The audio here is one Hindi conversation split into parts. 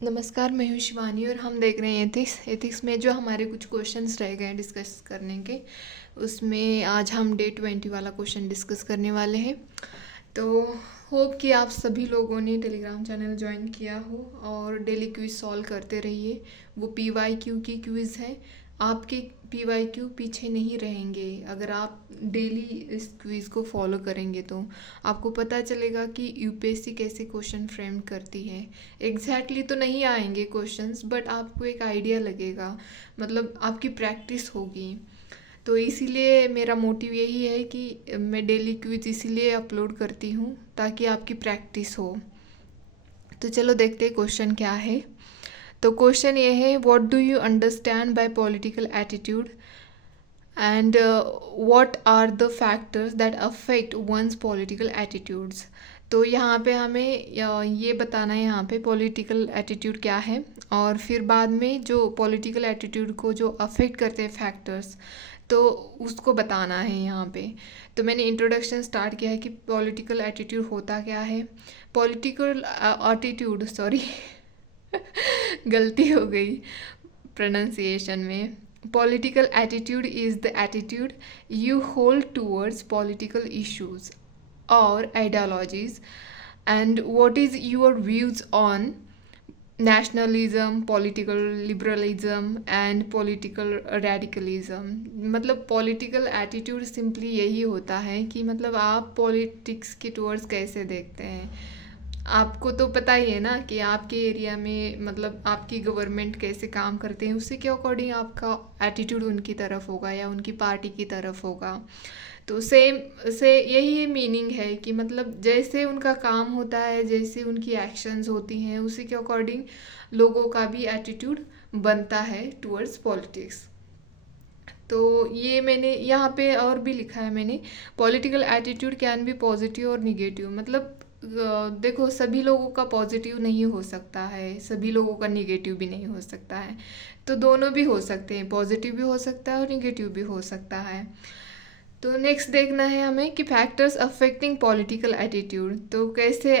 नमस्कार, मैं हूँ शिवानी और हम देख रहे हैं एथिक्स में जो हमारे कुछ क्वेश्चंस रह गए हैं डिस्कस करने के। उसमें आज हम डे 20 वाला क्वेश्चन डिस्कस करने वाले हैं। तो होप कि आप सभी लोगों ने टेलीग्राम चैनल ज्वाइन किया हो और डेली क्विज सॉल्व करते रहिए। वो PYQ की क्विज़ है। आपके PYQ पीछे नहीं रहेंगे अगर आप डेली इस क्विज़ को फॉलो करेंगे। तो आपको पता चलेगा कि यूपीएससी कैसे क्वेश्चन फ्रेम करती है। एग्जैक्टली तो नहीं आएंगे क्वेश्चंस, बट आपको एक आइडिया लगेगा, मतलब आपकी प्रैक्टिस होगी। तो इसीलिए मेरा मोटिव यही है कि मैं डेली क्विज इसीलिए अपलोड करती हूँ ताकि आपकी प्रैक्टिस हो। तो चलो देखते हैं क्वेश्चन क्या है। तो क्वेश्चन ये है, what do you understand by political attitude and what are the factors that affect one's political attitudes. तो यहाँ पे हमें ये बताना है यहाँ पे पॉलिटिकल एटीट्यूड क्या है, और फिर बाद में जो पॉलिटिकल एटीट्यूड को जो अफेक्ट करते हैं फैक्टर्स, तो उसको बताना है यहाँ पे। तो मैंने इंट्रोडक्शन स्टार्ट किया है कि पॉलिटिकल एटीट्यूड होता क्या है। पॉलिटिकल एटीट्यूड, सॉरी गलती हो गई प्रोनाउंसिएशन में। Political attitude is the attitude you hold towards political issues और ideologies and what is your views on nationalism, political liberalism and political radicalism. मतलब पॉलिटिकल एटीट्यूड सिंपली यही होता है कि मतलब आप पॉलिटिक्स के टूवर्ड्स कैसे देखते हैं। आपको तो पता ही है ना कि आपके एरिया में मतलब आपकी गवर्नमेंट कैसे काम करते हैं, उसी के अकॉर्डिंग आपका एटीट्यूड उनकी तरफ होगा या उनकी पार्टी की तरफ होगा। तो सेम से यही मीनिंग है कि मतलब जैसे उनका काम होता है, जैसे उनकी एक्शंस होती हैं, उसी के अकॉर्डिंग लोगों का भी एटीट्यूड बनता है टुवर्ड्स पॉलिटिक्स। तो ये मैंने यहाँ पे और भी लिखा है मैंने, political attitude can be positive और निगेटिव। मतलब देखो, सभी लोगों का पॉजिटिव नहीं हो सकता है, सभी लोगों का निगेटिव भी नहीं हो सकता है। तो दोनों भी हो सकते हैं, पॉजिटिव भी हो सकता है और निगेटिव भी हो सकता है। तो नेक्स्ट देखना है हमें कि फैक्टर्स अफेक्टिंग पॉलिटिकल एटीट्यूड। तो कैसे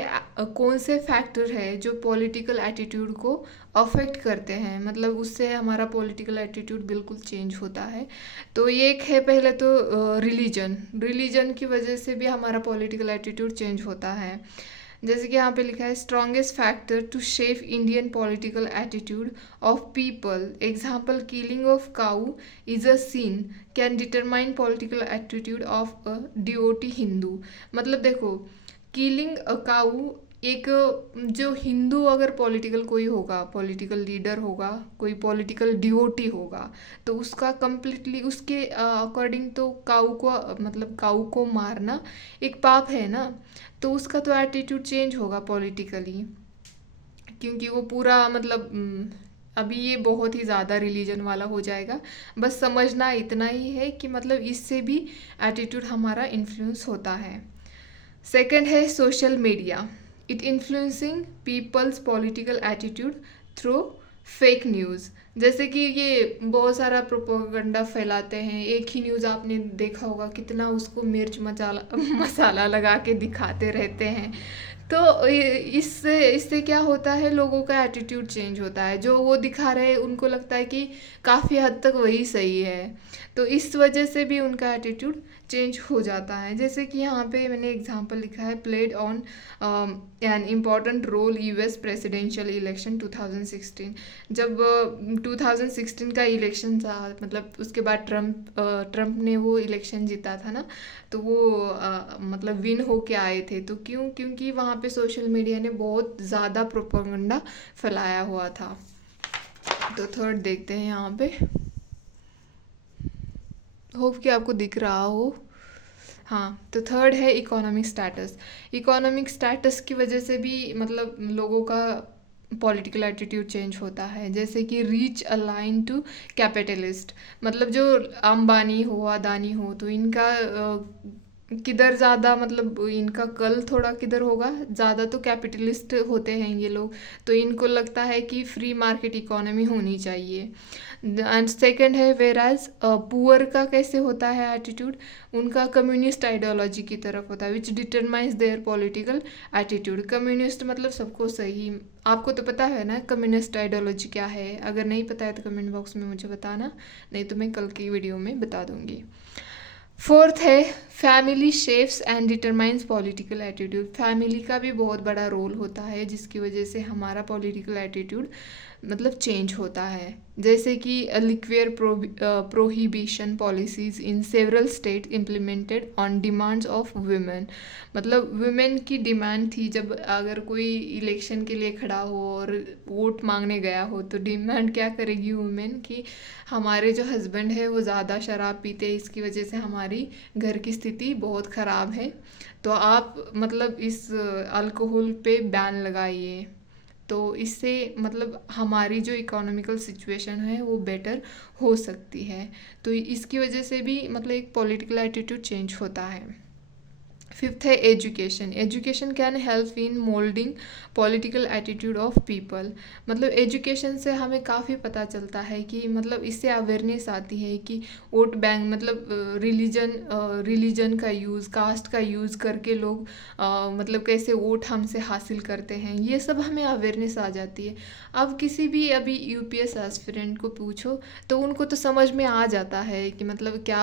कौन से फैक्टर है जो पॉलिटिकल एटीट्यूड को अफेक्ट करते हैं, मतलब उससे हमारा पॉलिटिकल एटीट्यूड बिल्कुल चेंज होता है। तो ये एक है पहले तो रिलीजन की वजह से भी हमारा पॉलिटिकल एटीट्यूड चेंज होता है। जैसे कि यहाँ पे लिखा है, strongest factor to shape Indian political attitude of people, example killing of cow is a sin, can determine political attitude of a devotee Hindu. मतलब देखो, किलिंग अ काउ एक, जो हिंदू अगर पॉलिटिकल कोई होगा, पॉलिटिकल लीडर होगा, कोई पॉलिटिकल डिवोटी होगा, तो उसका कंप्लीटली उसके अकॉर्डिंग तो काऊ को, मतलब काऊ को मारना एक पाप है ना। तो उसका तो एटीट्यूड चेंज होगा पॉलिटिकली, क्योंकि वो पूरा मतलब अभी ये बहुत ही ज़्यादा रिलीजन वाला हो जाएगा। बस समझना इतना ही है कि मतलब इससे भी एटीट्यूड हमारा इन्फ्लुएंस होता है। सेकंड है social media, it influencing people's political attitude through fake news. जैसे कि ये बहुत सारा प्रोपोगंडा फैलाते हैं, एक ही न्यूज़ आपने देखा होगा कितना उसको मिर्च मसाला मसाला लगा के दिखाते रहते हैं। तो इससे इससे क्या होता है, लोगों का एटीट्यूड चेंज होता है। जो वो दिखा रहे हैं उनको लगता है कि काफ़ी हद तक वही सही है, तो इस वजह से भी उनका एटीट्यूड चेंज हो जाता है। जैसे कि यहाँ पे मैंने एग्जांपल लिखा है, played on an important role US presidential election 2016। जब 2016 का इलेक्शन था, मतलब उसके बाद ट्रम्प ने वो इलेक्शन जीता था ना, तो वो मतलब विन होके आए थे। तो क्योंकि वहाँ पे सोशल मीडिया ने बहुत ज़्यादा प्रोपेगेंडा फैलाया हुआ था। तो थर्ड देखते हैं यहाँ पे, होप कि आपको दिख रहा हो। हाँ, तो थर्ड है इकोनॉमिक स्टेटस। इकोनॉमिक स्टेटस की वजह से भी मतलब लोगों का पॉलिटिकल एटीट्यूड चेंज होता है। जैसे कि रीच अलाइन टू कैपिटलिस्ट, मतलब जो अंबानी हो, अदानी हो, तो इनका किधर ज़्यादा मतलब इनका कल थोड़ा किधर होगा, ज़्यादा तो कैपिटलिस्ट होते हैं ये लोग, तो इनको लगता है कि फ्री मार्केट इकोनॉमी होनी चाहिए। एंड सेकंड है वेर एज पुअर का कैसे होता है एटीट्यूड, उनका कम्युनिस्ट आइडियोलॉजी की तरफ होता है, विच determines there political attitude. Communist मतलब सबको सही, आपको तो पता है ना कम्युनिस्ट आइडियोलॉजी क्या है, अगर नहीं पता है तो कमेंट बॉक्स में मुझे बताना, नहीं तो मैं कल की वीडियो में बता दूंगी। फोर्थ है family shapes and determines political attitude. Family का भी बहुत बड़ा रोल होता है जिसकी वजह से हमारा पॉलिटिकल एटीट्यूड मतलब चेंज होता है। जैसे कि liquor prohibition policies in several state implemented on demands of women. मतलब वुमेन की डिमांड थी, जब अगर कोई इलेक्शन के लिए खड़ा हो और वोट मांगने गया हो तो डिमांड क्या करेगी वुमेन कि हमारे जो हस्बैंड है वो ज़्यादा शराब पीते हैं, इसकी वजह से हमारी घर की स्थिति बहुत ख़राब है, तो आप मतलब इस अल्कोहल पे बैन लगाइए, तो इससे मतलब हमारी जो इकोनॉमिकल सिचुएशन है वो बेटर हो सकती है। तो इसकी वजह से भी मतलब एक पॉलिटिकल एटीट्यूड चेंज होता है। फिफ्थ है education. Education can help in moulding political attitude of people. मतलब एजुकेशन से हमें काफ़ी पता चलता है कि मतलब इससे अवेयरनेस आती है कि वोट बैंक मतलब रिलीजन का यूज़, कास्ट का यूज़ करके लोग मतलब कैसे वोट हमसे हासिल करते हैं, ये सब हमें अवेयरनेस आ जाती है। अब किसी भी अभी यूपीएस एस्पिरेंट को पूछो तो उनको तो समझ में आ जाता है कि मतलब क्या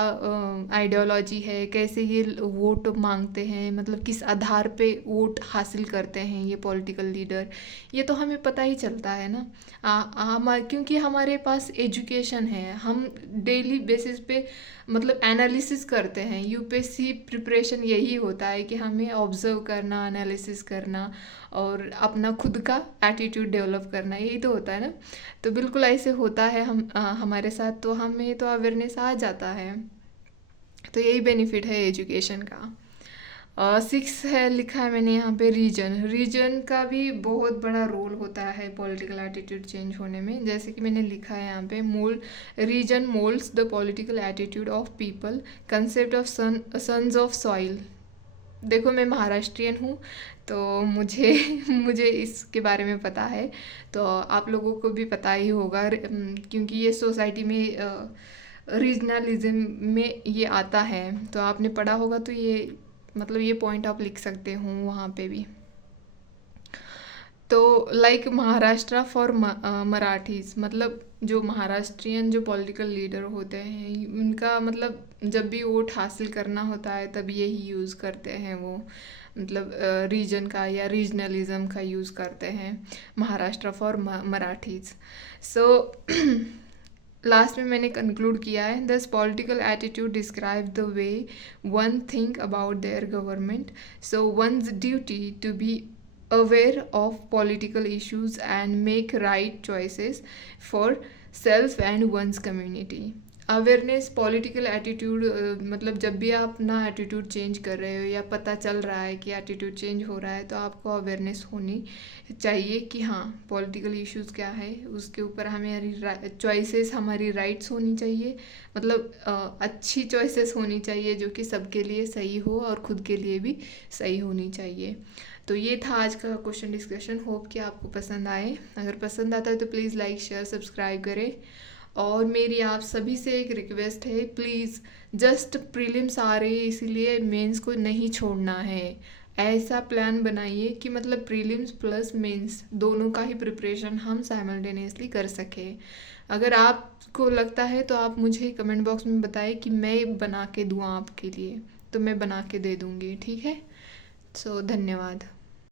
आइडियोलॉजी है, कैसे ये वोट मांगते हैं, मतलब किस आधार पे वोट हासिल करते हैं ये पॉलिटिकल लीडर, ये तो हमें पता ही चलता है ना। क्योंकि हमारे पास एजुकेशन है, हम डेली बेसिस पे मतलब एनालिसिस करते हैं। यूपीएससी प्रिपरेशन यही होता है कि हमें ऑब्जर्व करना, एनालिसिस करना और अपना खुद का एटीट्यूड डेवलप करना, यही तो होता है ना। तो बिल्कुल ऐसे होता है हमारे साथ, तो हमें तो अवेयरनेस आ जाता है। तो यही बेनिफिट है एजुकेशन का। सिक्स है लिखा है मैंने यहाँ पे रीजन। रीजन का भी बहुत बड़ा रोल होता है पॉलिटिकल एटीट्यूड चेंज होने में। जैसे कि मैंने लिखा है यहाँ पे reason moulds the political attitude of people, concept of sons of soil. देखो मैं महाराष्ट्रियन हूँ तो मुझे मुझे इसके बारे में पता है, तो आप लोगों को भी पता ही होगा क्योंकि ये सोसाइटी में रीजनलिज्म में ये आता है, तो आपने पढ़ा होगा, तो ये मतलब ये पॉइंट आप लिख सकते हो वहाँ पे भी। तो लाइक महाराष्ट्र फॉर मराठीज, मतलब जो महाराष्ट्रियन जो पॉलिटिकल लीडर होते हैं उनका मतलब जब भी वोट हासिल करना होता है तब यही यूज़ करते हैं वो, मतलब रीजन का या रीजनलिज्म का यूज़ करते हैं, Maharashtra for Marathis. So last में मैंने कंक्लूड किया है, thus political attitude describe the way one think about their government, so one's duty to be aware of political issues and make right choices for self and one's community। Awareness political attitude मतलब जब भी आप अपना एटीट्यूड चेंज कर रहे हो या पता चल रहा है कि एटीट्यूड चेंज हो रहा है, तो आपको अवेयरनेस होनी चाहिए कि हाँ पॉलिटिकल इश्यूज़ क्या है, उसके ऊपर हमारी चॉइसेस, हमारी राइट्स होनी चाहिए, मतलब अच्छी चॉइसेस होनी चाहिए जो कि सबके लिए सही हो और खुद के लिए भी सही होनी चाहिए। तो ये था आज का क्वेश्चन डिस्कशन। होप कि आपको पसंद आए, अगर पसंद आता है तो प्लीज़ लाइक शेयर सब्सक्राइब करें। और मेरी आप सभी से एक रिक्वेस्ट है, प्लीज़ जस्ट प्रीलिम्स आ रही है इसीलिए मेंस को नहीं छोड़ना है। ऐसा प्लान बनाइए कि मतलब प्रीलिम्स प्लस मेंस दोनों का ही प्रिपरेशन हम साइमल्टेनियसली कर सकें। अगर आपको लगता है तो आप मुझे कमेंट बॉक्स में बताएं कि मैं बना के दूँ आपके लिए, तो मैं बना के दे दूँगी, ठीक है। सो धन्यवाद।